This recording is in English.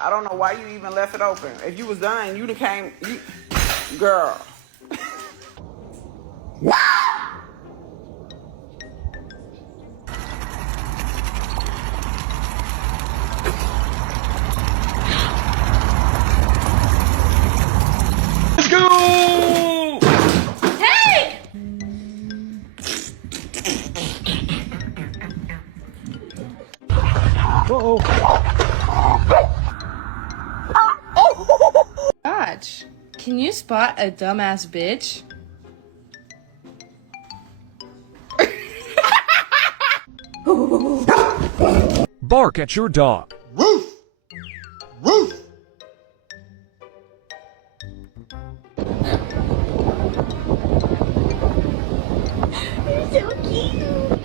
I don't know why you even left it open. If you was done, you'd have came. Girl. Let's go! Hey! Uh-oh. Gosh, can you spot a dumbass bitch? Bark at your dog. Woof!